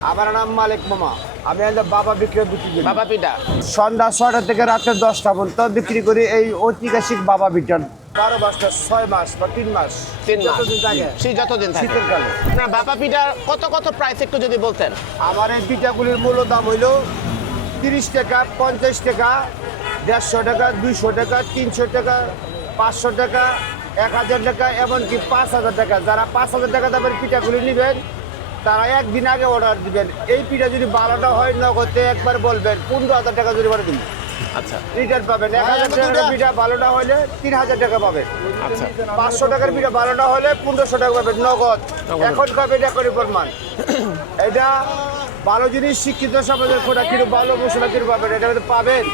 আমার নাম মালিক মামা। আমি হলো বাবা বিক্রি বিক্রি করি। বাবা পিঠা। সন্ধ্যা ছয়টা থেকে রাতের দশটা পর্যন্ত বিক্রি করি এই ঐতিহাসিক বাবা বিটান বারো মাসটা ছয় মাস বা তিন মাস। তিন মাস। সেই যতদিন থাকে। শীতের কালে না বাবা পিঠা কত কত প্রাইস একটু যদি বলতেন? আমার এই পিঠাগুলির মূল্য দাম হইল তিরিশ টাকা পঞ্চাশ টাকা দেড়শো টাকা দুইশো টাকা তিনশো টাকা পাঁচশো টাকা এক হাজার টাকা এমনকি পাঁচ হাজার টাকা। যারা পাঁচ হাজার টাকা দামের পিঠাগুলি নেবেন তারা একদিন আগে অর্ডার দিবেন। এই পিঠা যদি বারোটা হয় নগদে একবার বলবেন পনেরো হাজার টাকা যদি অর্ডার দিন আচ্ছা। রিটার্ন পাবেন। এক হাজার টাকার পিঠা ভালোটা হলে তিন হাজার টাকা পাবেন। আচ্ছা। পাঁচশো টাকার পিঠা ভালোটা হলে পনেরোশো টাকা পাবেন নগদ। এখন পাবেন এখনই প্রমাণ। এটা ভালো জিনিস শিক্ষিত সমাজের খোটা কিরু ভালো মশলা কিরু পাবেন। এটা কিন্তু পাবেন।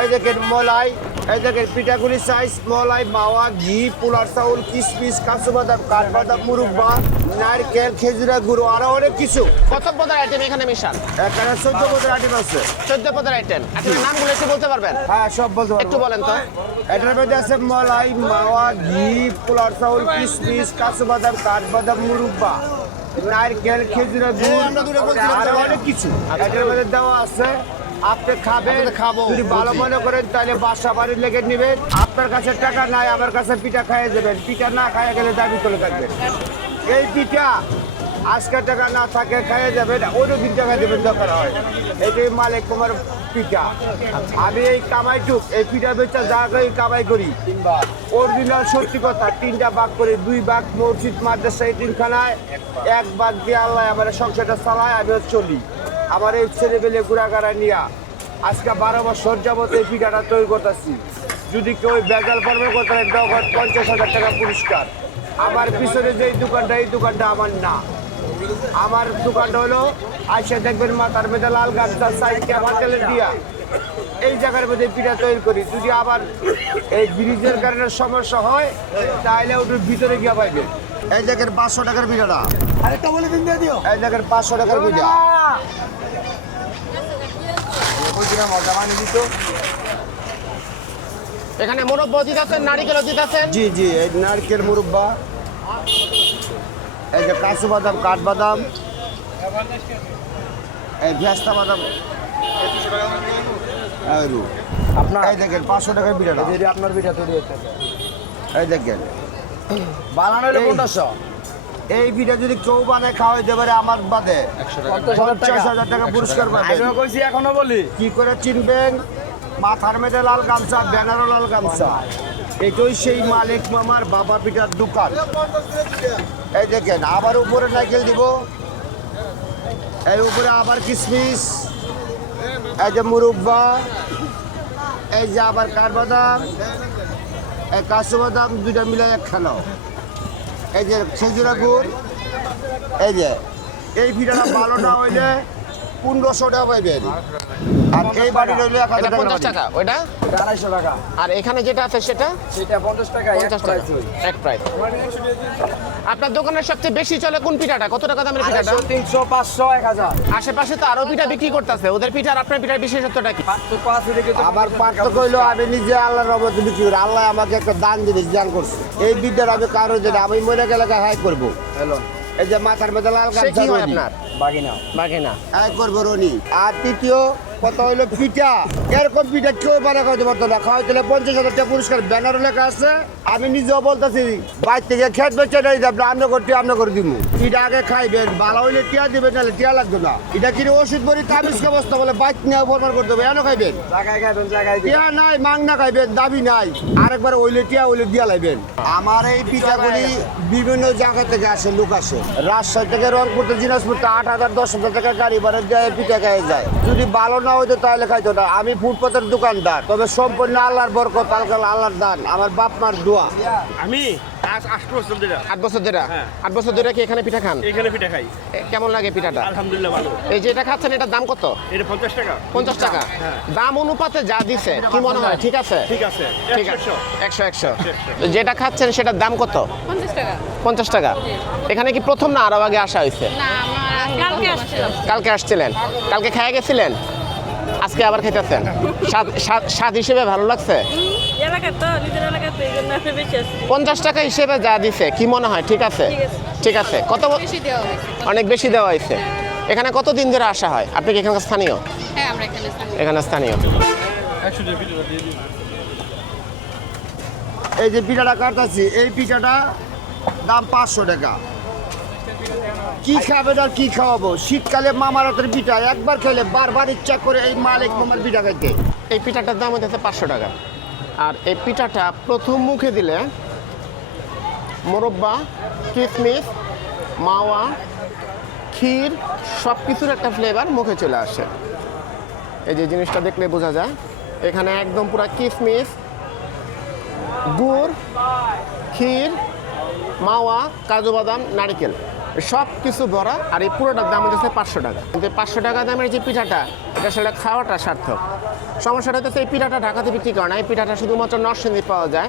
এই দেখেন মলাই এই দেখেন পিঠাগুলি সাইজ মলাই মাওয়া ঘি পোলার চাউল কিশমিশ কাজু বাদাম কাঠবাদাম মুরব্বা নারকেল খেজুরা গুঁড়ো আরও অনেক কিছু। কত পদের আইটেম এখানে মিশান। এখানে চোদ্দ বছর আইটেম আছে। চোদ্দ পদের আইটেম আপনার নামগুলো একটু বলতে পারবেন? হ্যাঁ সব বলতে একটু বলেন তো। এটার মধ্যে আছে মলাই মাওয়া ঘি পোলার চাউল কিশমিশ কাজু বাদাম কাঠবাদাম মুরব্বা নারকেল খেজুরা গুড় আর অনেক কিছু। এটার মধ্যে দেওয়া আছে আপনি খাবেন। খাব যদি ভালো মনে করেন তাহলে বাসা বাড়ির লেগে নেবেন। আপনার কাছে টাকা নাই আমার কাছে পিঠা খাইয়ে দেবেন। পিঠা না খাইয়ে গেলে দাবি করে থাকবেন। এই পিঠা আজকে টাকা না থাকে খাইয়ে যাবেন অন্য দিন টাকা দেবেন দরকার হয়। এটাই মালিক কুমার পিঠা। আমি এই কামাইটুক এই পিঠা বেচা যা এই কামাই করি। অরিজিনাল সত্যি কথা তিনটা ভাগ করি দুই ভাগ মসজিদ মাদ্রাসা এই তিনখানায়। এক ভাগ দিয়ে আল্লাহ আমার সংসারটা চালায় আমিও চলি। আমার এই ছেলেবেলে ঘোরাঘাড়া নিয়া আজকে বারো বছর যাবত এই পিঠাটা তৈরি করতেছি। যদি কেউ বেজাল পারবে করতে নগদ পঞ্চাশ হাজার টাকা পুরস্কার। আমার পিছনে যে দোকানটা এই দোকানটা আমার না। আমার দোকানটা হলো আইসা দেখবেন মাথার মধ্যে লাল গাছটা সাইড ক্যামার তেলে দিয়া। এই জায়গার মধ্যে পিঠা তৈরি করি। যদি আবার এই ব্রিজের কারণে সমস্যা হয় তাহলে ওটার ভিতরে গিয়া পাইবে। এই জায়গার পাঁচশো টাকার পিঠাটা। আরেকটা বলে দিন দিয়ে দিও। এই জায়গার পাঁচশো টাকার পিঠা। এখানে মুরব্ব দিতেছেন নারিকেলও দিতেছেন জি জি এই নারকেল মুরব্বা। এই যে কাজু বাদাম কাঠবাদাম এই ভেস্তা বাদাম। আপনার এই দেখেন পাঁচশো টাকার বিড়াটা যদি আপনার ভিডিও তৈরি হচ্ছে। এই দেখেন। বানানো হলে এই- পনেরোশো। এই পিঠা যদি কেউ বানায় খাওয়া যেতে পারে আমার বাদে। পঞ্চাশ হাজার টাকা পুরস্কার পাবে। কইছি এখনও বলি। কি করে চিনবেন? মাথার মেঝে লাল গামছা ব্যানারও লাল গামছা। এটাই সেই মালিক মামার বাবা পিঠার দোকান। এই দেখেন আবার উপরে নাইকেল দিব। এই উপরে আবার কিশমিশ এই যে মুরব্বা। এই যে আবার কাঠবাদাম এই কাজু বাদাম দুইটা মিলে এক খেলো এই যে খেজুরা গুড় এই যে। এই পিঠাটা ভালো না যায় পনেরোশো টাকা পাইবেন আর এই বাড়ি রইলে এক হাজার পঞ্চাশ টাকা ওইটা? আড়াইশো টাকা। আর এখানে যেটা আছে সেটা? সেটা পঞ্চাশ টাকা পঞ্চাশ টাকা এক প্রাইস আপনার দোকানের সবচেয়ে বেশি চলে কোন পিঠাটা? কত টাকা দামের পিঠাটা? তিনশো পাঁচশো এক হাজার। আশেপাশে তো আরও পিঠা বিক্রি করতেছে। ওদের পিঠা আর আপনার পিঠার বিশেষত্বটা কি? আবার পার্থক্য হইল আমি নিজে আল্লাহর রহমতে বিক্রি করি। আল্লাহ আমাকে একটা দান জিনিস দান করছে। এই বিদ্যার আমি কারও জানি আমি মনে গেলে হাই করব? হ্যালো। এই যে মাথার মধ্যে লাল সে গামছা কি হয় আপনার? বাগিনা। বাঘে হাই করব রনি। আর তৃতীয় কথা হইল পিঠা এরকম পিঠা কেউ বানা খাওয়াতে পারতো না। খাওয়াইতে পঞ্চাশ হাজার টাকা পুরস্কার। ব্যানার লেখা আছে আমি নিজেও বলতেছি বাইর থেকে খেত বেচে নেই যাবেন আমরা করতে আমরা করে দিব পিঠা আগে খাইবেন ভালো হইলে টিয়া দিবেন নাহলে টিয়া লাগবে না। এটা কিনে ওষুধ বড়ি তাবিজ অবস্থা বলে বাইক নিয়ে ব্যবহার করতে হবে এনে খাইবেন। টিয়া নাই মাংনা খাইবেন দাবি নাই। আরেকবার ওইলে টিয়া ওইলে দিয়া লাইবেন আমার এই পিঠাগুলি বিভিন্ন জায়গা থেকে আসে লোক আসে। রাজশাহী থেকে রংপুর থেকে দিনাজপুর আট হাজার দশ হাজার টাকা গাড়ি ভাড়া দিয়ে পিঠা খাইয়ে যায়। যদি ভালো না হইতো তাহলে খাইতো না। আমি ফুটপাতের দোকানদার তবে সম্পূর্ণ আল্লাহর বরকত আলকাল আল্লাহর দান আমার বাপ মার দোয়া। আমি আজ আট বছর ধরে। আট বছর ধরে? হ্যাঁ। আট বছর ধরে কি এখানে পিঠা খান? এখানে পিঠা খাই। কেমন লাগে পিঠাটা? আলহামদুলিল্লাহ ভালো। এই যে এটা খাচ্ছেন এটার দাম কত? এটা পঞ্চাশ টাকা। পঞ্চাশ টাকা। হ্যাঁ। দাম অনুপাতে যা দিছে কি মনে হয়? ঠিক আছে? ঠিক আছে। ঠিক আছে। একশো একশো। যেটা খাচ্ছেন সেটার দাম কত? পঞ্চাশ টাকা। পঞ্চাশ টাকা। এখানে কি প্রথম না আরও আগে আসা হয়েছে? কালকে কালকে আসছিলেন? কালকে খেয়ে গেছিলেন? আজকে আবার খেতেছেন স্বাদ স্বাদ- স্বাদ হিসেবে ভালো লাগছে? পঞ্চাশ টাকা হিসেবে যা দিছে কি মনে হয়? ঠিক আছে? ঠিক আছে। কত অনেক বেশি দেওয়া হয়েছে। এখানে কত দিন ধরে আসা হয়? আপনি কি এখানকার স্থানীয়? হ্যাঁ এখানে এখানে স্থানীয়। এই যে পিঠাটা কাটতেছি এই পিঠাটা দাম পাঁচশো টাকা। কি খাবেন আর কি খাওয়াবো? শীতকালে মামার হাতের পিঠা, একবার খেলে বারবার ইচ্ছা করে এই মালিক মামার পিঠা খাইতে। এই পিঠাটার দাম হচ্ছে পাঁচশো টাকা। আর এই পিঠাটা প্রথম মুখে দিলে মোরব্বা কিশমিশ মাওয়া, ক্ষীর সব কিছুর একটা ফ্লেভার মুখে চলে আসে। এই যে জিনিসটা দেখলে বোঝা যায়। এখানে একদম পুরো কিশমিশ গুড়, ক্ষীর, মাওয়া, কাজু বাদাম, নারিকেল। সব কিছু ভরা আর এই পুরোটার দাম হচ্ছে পাঁচশো টাকা। কিন্তু পাঁচশো টাকা দামের যে পিঠাটা, এটা সেটা খাওয়াটা সার্থক। সমস্যাটা হচ্ছে এই পিঠাটা ঢাকাতে বিক্রি করে না। এই পিঠাটা শুধুমাত্র নরসিংদী পাওয়া যায়।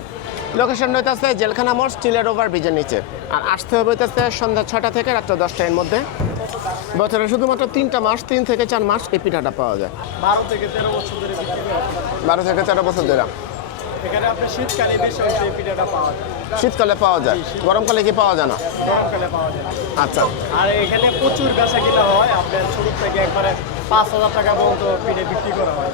লোকেশন হইতেছে জেলখানা মোড়, স্টিলের ওভার ব্রিজের নিচে। আর আসতে হবে হইতেছে সন্ধ্যা ছটা থেকে রাত্র দশটা এর মধ্যে। বছরে শুধুমাত্র তিনটা মাস, তিন থেকে চার মাস এই পিঠাটা পাওয়া যায়। বারো থেকে তেরো বছর ধরে। বারো থেকে তেরো বছর ধরে। এখানে আপনি শীতকালে বেশি অংশ পিঠাটা পাওয়া যায়। শীতকালে পাওয়া যায়? গরমকালে কি পাওয়া যায় না? গরমকালে পাওয়া যায় আচ্ছা। আর এখানে প্রচুর বেচা কিনা হয় আপনার ছোট থেকে একবারে পাঁচ হাজার টাকা পর্যন্ত পিঠে বিক্রি করা হয়।